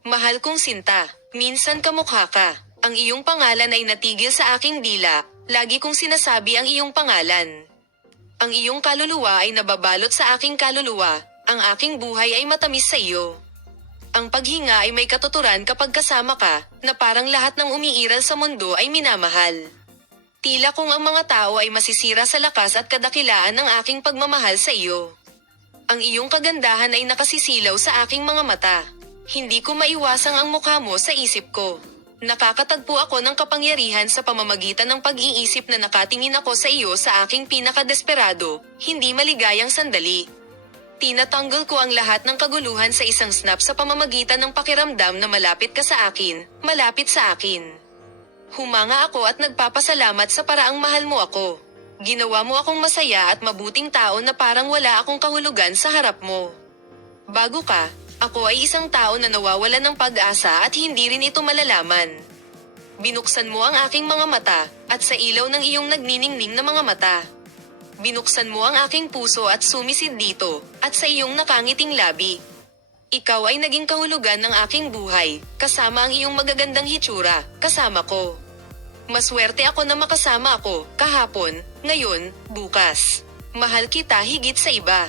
Mahal kong Sinta, minsan kamukha ka. Ang iyong pangalan ay natigil sa aking dila, lagi kong sinasabi ang iyong pangalan. Ang iyong kaluluwa ay nababalot sa aking kaluluwa, ang aking buhay ay matamis sa iyo. Ang paghinga ay may katuturan kapag kasama ka, na parang lahat ng umiiral sa mundo ay minamahal. Tila kung ang mga tao ay masisira sa lakas at kadakilaan ng aking pagmamahal sa iyo. Ang iyong kagandahan ay nakasisilaw sa aking mga mata. Hindi ko maiwasang ang mukha mo sa isip ko. Nakakatagpo ako ng kapangyarihan sa pamamagitan ng pag-iisip na nakatingin ako sa iyo sa aking pinakadesperado, hindi maligayang sandali. Tinatanggal ko ang lahat ng kaguluhan sa isang snap sa pamamagitan ng pakiramdam na malapit ka sa akin, malapit sa akin. Humanga ako at nagpapasalamat sa paraang mahal mo ako. Ginawa mo akong masaya at mabuting tao na parang wala akong kahulugan sa harap mo. Bago ka, ako ay isang tao na nawawalan ng pag-asa at hindi rin ito malalaman. Binuksan mo ang aking mga mata, at sa ilaw ng iyong nagniningning na mga mata. Binuksan mo ang aking puso at sumisid dito, at sa iyong nakangiting labi. Ikaw ay naging kahulugan ng aking buhay, kasama ang iyong magagandang hitsura, kasama ko. Maswerte ako na makasama ako, kahapon, ngayon, bukas. Mahal kita higit sa iba.